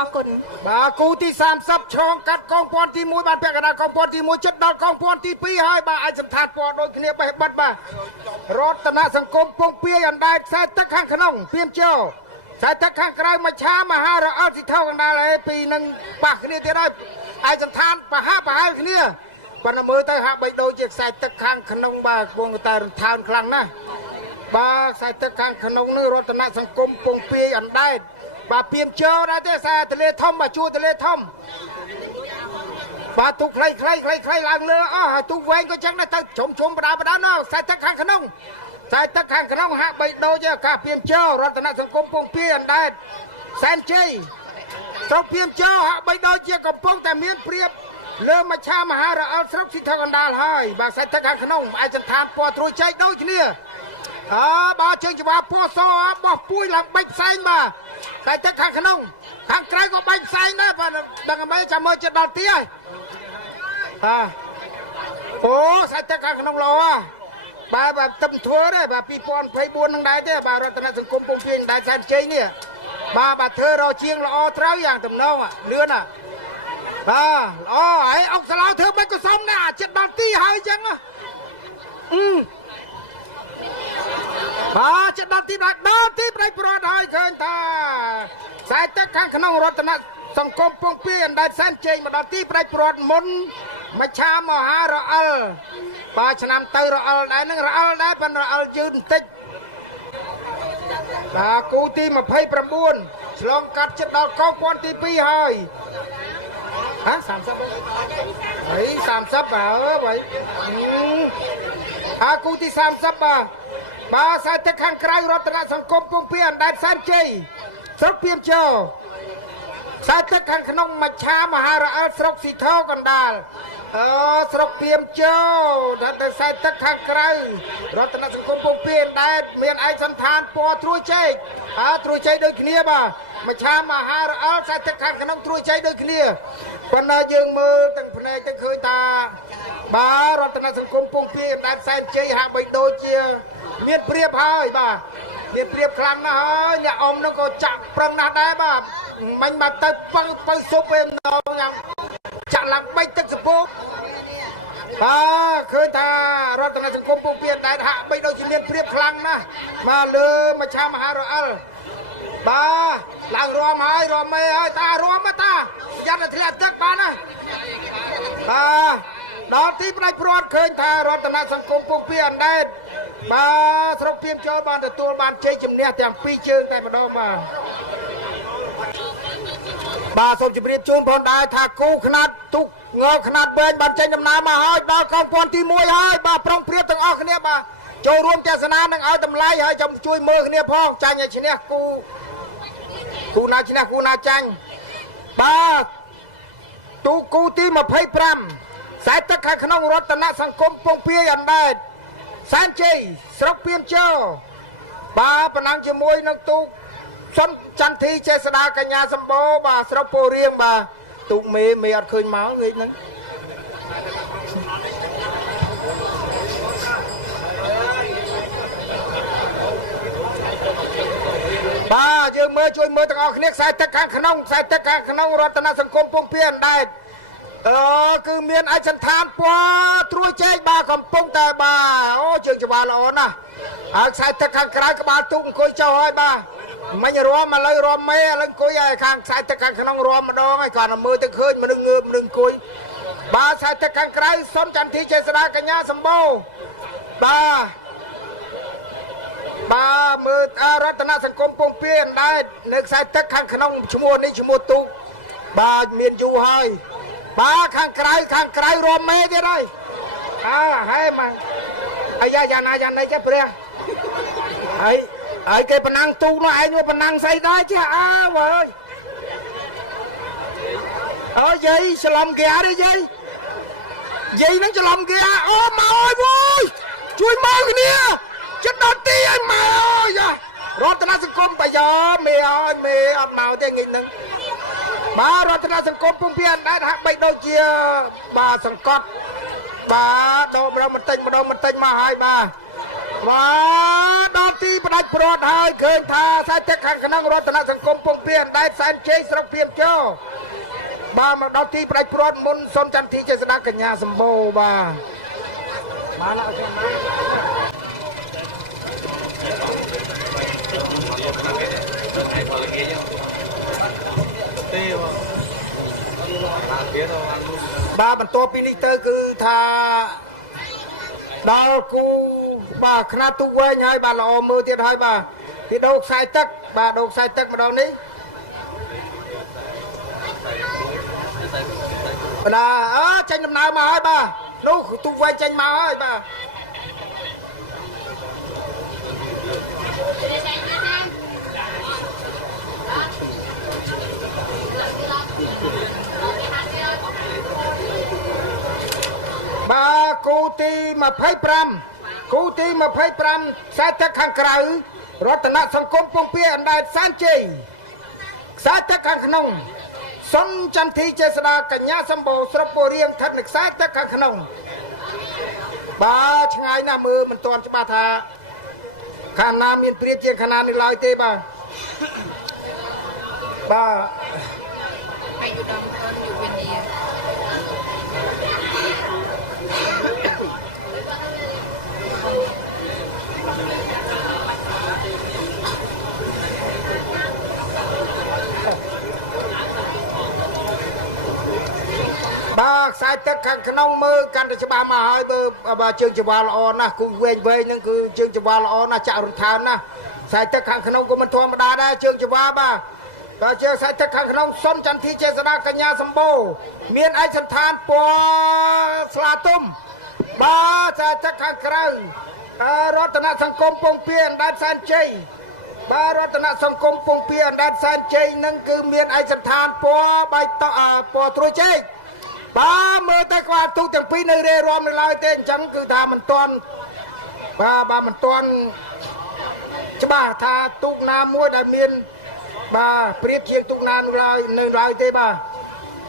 អរគុណបាទគូទី30ឆ្លងកាត់កងព័ន្ធទី1បានពាក់កណ្ដាលកងព័ន្ធទី1ជិតដល់កងព័ន្ធទី2ហើយបាទឯកសន្តានពណ៌ដូចគ្នាបេះបិទបាទរតនសង្គមពងពាយអណ្ដែតខ្សែទឹកខាងក្នុងព្រាមជោខ្សែទឹកខាងក្រៅមច្ឆាមហារអល់សិថោកណ្ដាលឯពីនឹងប៉ះគ្នាទៀតហើយឯកសន្តានប្រហែលគ្នាប៉ុន្តែមើលទៅហាក់បីដូចជាខ្សែទឹកខាងក្នុងបាទវងតែរំថើនខ្លាំងណាស់បាទខ្សែទឹកខាងក្នុងនេះរតនសង្គមពងពាយអណ្ដែតបាទព្រាមជោដែរទេខ្សែទលេធំបាទជួរទលេធំបាទទូខ្លីឡើងលើអស់ហើយទូវែងក៏ចឹងដែរទៅជុំបដាណខ្សែទឹកខាងក្នុងខ្សែទឹកខាងក្នុងហាក់បីដូចជាការព្រាមជោរតនសង្គមពងពាយអណ្ដែតសែនជ័យស្រុកព្រាមជោហាក់បីដូចជាកំពុងតែមានព្រៀបលើមច្ឆាមហារអល់ស្រុកស៊ីថកណ្ដាលហើយបាទខ្សែទឹកខាងក្នុងឯកសន្តានពណ៌ត្រួយចែកដូចគ្នាបាទជើងច្បាប់ពណ៌សបោះពួយឡើងបាច់ផ្សែងបាទតែទឹកខាងក្នុងខាងក្រៅក៏បាញ់ផ្សែងដែរបាទដឹងមិនចាំមើលចិត្តដល់ទីហើយអូខ្សែទឹកខាងក្នុងល្អបាទទឹមធ្វើដែរបាទ2024នឹងដែរទេបាទរតនសង្គមពងពាយដែរសែនជ័យនេះបាទធ្វើរជាងល្អត្រូវយ៉ាងតំណងលឿនបាទល្អហើយអុកសាឡោធ្វើមិនក៏សមដែរចិត្តដល់ទីហើយអញ្ចឹងបាទចិត្តដល់ទីប្រៃប្រត់ហើយឃើញថាខ្សែទឹកខាងក្នុងរតនសង្គមពងពាយអណ្ដែតសែនជ័យមកដល់ទីប្រៃប្រត់មុនមច្ឆាមហារអិលបាទឆ្នាំទៅរអិលដែរនឹងរអិលដែរប៉ុន្តែរអិលយឺតបន្តិចបាទគូទី29ឆ្លងកាត់ចិត្តដល់កងព័ន្ធទី2ហើយ30ហើយ30បាទគូទី30បាទខ្សែទឹកខាងក្រៅរតនសង្គមពងពាយអណ្ដែតសែនជ័យស្រុកព្រាមជោខ្សែទឹកខាងក្នុងមច្ឆាមហារអិលស្រុកស៊ីថោកណ្ដាលស្រុកព្រាមជោដល់ទៅខ្សែទឹកខាងក្រៅរតនសង្គមពងពាយអណ្ដែតមានឯកសន្តានពណ៌ត្រួយចែកត្រួយចែកដូចគ្នាបាទមច្ឆាមហារអិលខ្សែទឹកខាងក្នុងត្រួយចែកដូចគ្នាប៉ុន្តែយើងមើលទាំងភ្នែកទៅឃើញថាបាទរតនសង្គមពងពាយអណ្ដែតសែនជ័យហាក់បីដូចជាមានព្រៀបហើយបាទមានព្រៀបខ្លាំងណាស់ហើយអ្នកអ៊ំនឹងក៏ចាក់ប្រឹងណាស់ដែរបាទមិញមកទៅបើស៊ុបឯម្ដងយ៉ាងចាក់ឡើង3ទឹកសពោកឃើញថារតនសង្គមពងពាយដែរហាក់បីដូចជាមានព្រៀបខ្លាំងណាស់មកលើមច្ឆាមហារអិលបាទឡើងរំហើយរំមេហើយតារំតាយ៉ាត់តែធ្លាក់ទឹកបានណាដល់ទីផ្នែកព្រាត់ឃើញថារតនសង្គមពងពាយអណ្ដែតបាទស្រុកព្រាមជ័យបានទទួលបានជ័យជំនះទាំង2ជើងតែម្ដងបាទសូមជម្រាបជូនផងដែរថាគូខ្នាតទុកងខ្នាតវែងបានចេញដំណើរមកហើយដល់កងព័ន្ធទី1ហើយបាទប្រុងព្រៀបទាំងអស់គ្នាបាទចូលរួមទស្សនានឹងឲ្យតម្លៃហើយចាំជួយមើលគ្នាផងចាញ់ឲ្យឈ្នះគូណាឈ្នះគូណាចាញ់បាទទូគូទី25ខ្សែទឹកខាងក្នុងរតនសង្គមពងពាយអណ្ដែតសែនជ័យស្រុកព្រាមជោបាទប្រណាំងជាមួយនឹងទូកសុនចន្ទធីចេស្តាកញ្ញាសម្បូរបាទស្រុកពោធិ៍រៀងបាទទូកមេអត់ឃើញមកវិញហ្នឹងបាទយើងមើលជួយមើលទាំងអស់គ្នាខ្សែទឹកខាងក្នុងរតនសង្គមពងពាយអណ្ដែតគឺមានឯកសន្តានពណ៌ត្រួយចែកបាទកំពុងតែបាទអូជើងច្បាស់ល្អណាស់ហើយខ្សែទឹកខាងក្រៅក្បាលទូកអង្គុយចុះហើយបាទមិញរំឥឡូវរំមេឥឡូវអង្គុយហើយខាងខ្សែទឹកខាងក្នុងរំម្ដងហើយគាត់តែមើលទៅឃើញមនុស្សងើបមនុស្សអង្គុយបាទខ្សែទឹកខាងក្រៅសុនចន្ទធីចេស្តាកញ្ញាសម្បូរបាទមើលរតនសង្គមពងពាយអណ្ដែតនៅខ្សែទឹកខាងក្នុងឈ្មោះនេះឈ្មោះទូកបាទមានយូរហើយបាទខាងក្រៅរមមេទៀតហើយហើយមកអាយ៉ាយ៉ាងណាចេះព្រះហើយគេប្រណាំងទូកនោះឯងមកប្រណាំងស្អីដែរចេះវើអើយយាយច្រឡំគេអត់ទេយាយនឹងច្រឡំគេអូមកអើយវើយជួយមកគ្នាចិត្តដល់ទីឲ្យមករតនសង្គមតាយ៉មេអើយមេអត់មកទេថ្ងៃហ្នឹងបាទរតនសង្គមពងពាយអណ្ដែតហាក់បីដូចជាបាទសង្កត់បាទចូលម្ដងបន្តិចមកហើយបាទ បាទដល់ទីផ្ដាច់ប្រត់ហើយឃើញថាសាច់ទឹកខាងក្នុងរតនសង្គមពងពីអណ្ដែតសែនជ័យស្រុកភៀមជោបាទមកដល់ទីផ្ដាច់ប្រត់មុនសុនចន្ទធីចេស្តាកញ្ញាសម្បូរបាទបានអត់ទេបាទបន្ទាប់ពីនេះទៅគឺថាដល់គូបាទខ្នាតទូវែងហើយបាទល្អមើលទៀតហើយបាទពីដូរខ្សែទឹកបាទដូរខ្សែទឹកម្ដងនេះបាទចេញដំណើរមកហើយបាទនោះទូវែងចេញមកហើយបាទបាទគូទី25គូទី25ខ្សែទឹកខាងក្រៅរតនសង្គមពងពាអណ្ដែតសានជ័យខ្សែទឹកខាងក្នុងសុនចន្ទធីចេស្តាកញ្ញាសម្បូរស្រុកពោរៀងស្ថិតនៅខ្សែទឹកខាងក្នុងបាទឆ្ងាយណាស់មើលមិនទាន់ច្បាស់ថាខាងណាមានព្រៀបជាងខាងណានេះឡើយទេបាទបាទអាយុដំតនយុវនីបាទខ្សែទឹកខាងក្នុងមើលកាន់តែច្បាស់មកហើយបើជើងច្វាល្អណាស់គូវែងហ្នឹងគឺជើងច្វាល្អណាស់ចាក់រថើនណាខ្សែទឹកខាងក្នុងក៏មិនធម្មតាដែរជើងច្វាបាទបើជើងខ្សែទឹកខាងក្នុងសុនចន្ទធីចេស្តាកញ្ញាសម្បូរមានឯកសណ្ឋានពណ៌ស្លាទុំបាទខ្សែទឹកខាងក្រៅរតនសង្គមពងពាអណ្ដែតសែនជ័យបាទរតនសង្គមពងពាអណ្ដែតសែនជ័យនឹងគឺមានឯកសណ្ឋានពណ៌បៃតងពណ៌ត្រួយចេកបាទមើលទៅគាត់ទូទាំងពីរនៅរេរាំនៅឡើយទេអញ្ចឹងគឺថាមិនទាន់បាទមិនទាន់ច្បាស់ថាទូកណាមួយដែលមានបាទព្រៀបជាងទូកណានៅឡើយទេបាទ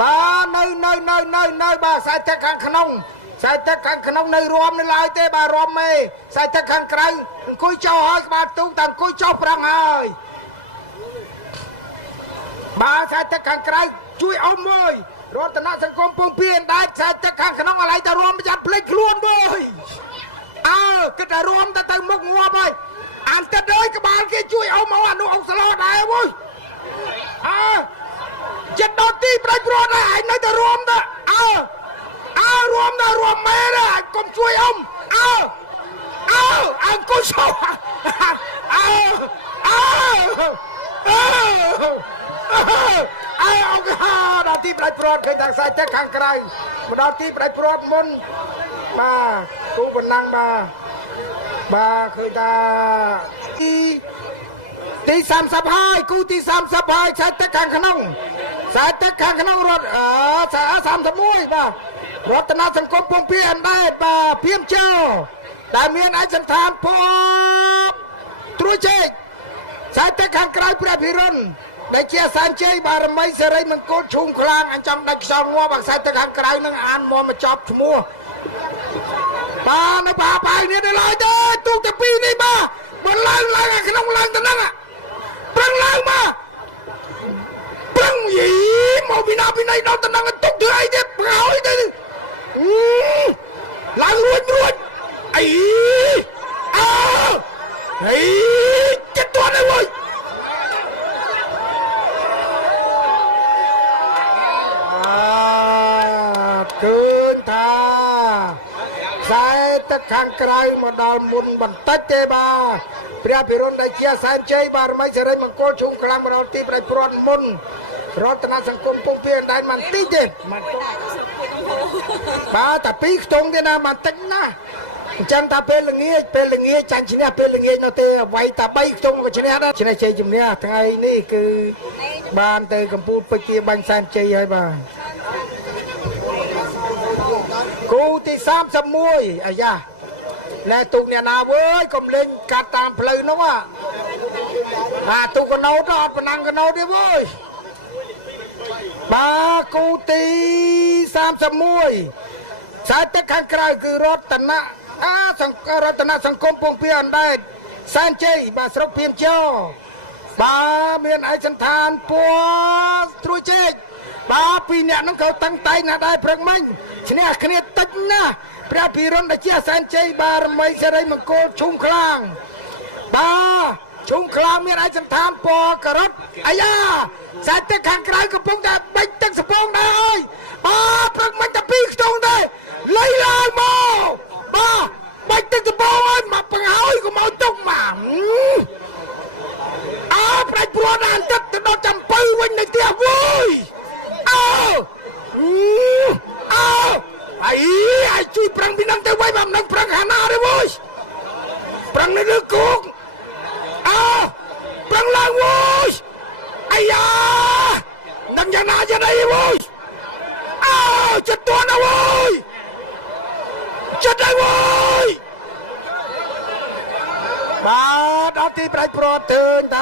បាទនៅបាទខ្សែទឹកខាងក្នុងខ្សែទឹកខាងក្នុងនៅរាំនៅឡើយទេបាទរាំមេខ្សែទឹកខាងក្រៅអង្គុយចោលហើយក្បាលទូកតែអង្គុយចោលប្រឹងហើយបាទខ្សែទឹកខាងក្រៅជួយអ៊ំមួយរតនសង្គមពងពាអណ្ដែតខ្សែទឹកខាងក្នុងអាឡ័យតែរួមប្រយ័ត្នភ្លេចខ្លួនវើយគិតតែរួមទៅមុខងាប់ហើយអានទឹកអើយក្បាលគេជួយអ៊ំមកអានោះអ៊ំស្លោដែរវើយចិត្តដល់ទីប្រេចព្រោះដែរឯងនៅតែរួមទៅរួមទៅរួមមែនហើយកុំជួយអ៊ំអង្គុយសោអង្គដល់ទីផ្ដាច់ព្រាត់ឃើញថាខ្សែទឹកខាងក្រៅមកដល់ទីផ្ដាច់ព្រាត់មុនបាទគូប៉ុណ្ណឹងបាទឃើញថាទី30ហើយគូទី30ហើយខ្សែទឹកខាងក្នុងខ្សែទឹកខាងក្នុងរត់31បាទរតនសង្គមពងពាអណ្ដែតបាទភៀមជោដែលមានឯកសណ្ឋានពណ៌ត្រួយចេកខ្សែទឹកខាងក្រៅព្រះភិរុនដែលជាសែនជ័យបារមីសេរីមង្គលឈូងខ្លាំងអញ្ចឹងដាច់ខ្យល់ងាប់ខ្សែទឹកខាងក្រៅនឹងអានមកចប់ឈ្មោះបាទនៅបាយនេះនៅឡើយទេទូកតែពីរនេះបាទបើឡើងអាក្នុងឡើងទៅហ្នឹងប្រឹងឡើងមកប្រឹងយីមកពីណាដល់ទៅហ្នឹងទុកធ្វើអីទៀតប្រហើយទៅឡើងរួចអីចិត្តទាន់ហើយវើយឃើញថាខ្សែទឹកខាងក្រៅមកដល់មុនបន្តិចទេបាទព្រះភិរុនដែលជាសែនជ័យបារមីសេរីមង្គលឈូងខ្លាំងមកដល់ទីប្រៃព្រាត់មុនរតនសង្គមពងពាអណ្ដែតមិនតិចទេបាទតែពីរខ្ទង់ទេណាមិនតិចណាអញ្ចឹងថាពេលល្ងាចចាញ់ឈ្នះពេលល្ងាចនោះទេអ្វីតែ3ខ្ទង់ក៏ឈ្នះដែរឈ្នះជ័យជំនះថ្ងៃនេះគឺបានទៅកម្ពុជាពេជ្រជាបាញ់សែនជ័យហើយបាទគូទី31អាយ៉ាណែទូកអ្នកណាវើយកុំលេងកាត់តាមផ្លូវនោះទូកកណោតអត់ប៉ុណ្ណឹងកណោតទេវើយបាទគូទី31ខ្សែទឹកខាងក្រៅគឺរតន សង្ករតនសង្គមពងពីអណ្ដែតសានជ័យបាទស្រុកភៀមជោបាទមានឯកសន្តានពណ៌ត្រួយជែកបាទពីរអ្នកហ្នឹងក៏តាំងតែងណាស់ដែរព្រឹកមិញឈ្នះគ្នាតិចណាស់ព្រះភិរុនដែលជាសែនជ័យបារមីសិរីមង្គលឈុំខ្លាំងបាទឈុំខ្លាំងមានឯកសន្តានពណ៌ការ៉ុតអាយ៉ាសាច់ទឹកខាងក្រៅកំពុងតែបិចទឹកសពងដែរអើយបាទព្រឹកមិញតែពីរខ្ទង់ទេលៃឡើងមកបាទបាច់ទឹកសពងអើយមកបង្ហើយកុំឲ្យទុកមកប្រាច់ព្រួតអានទឹកទៅដល់ចំពៅវិញនៅផ្ទះវយអីជួយប្រឹងពីនឹងទៅវិញមកនឹងប្រឹងហាណាទេវយប្រឹងនៅលើគោកប្រឹងឡើងវយអាយ៉ានឹងយ៉ាងណាយ៉ាងនេះវយចិត្តតួណាវយចិត្តហើយវយបាទដល់ទីប្រាច់ព្រួតទើញ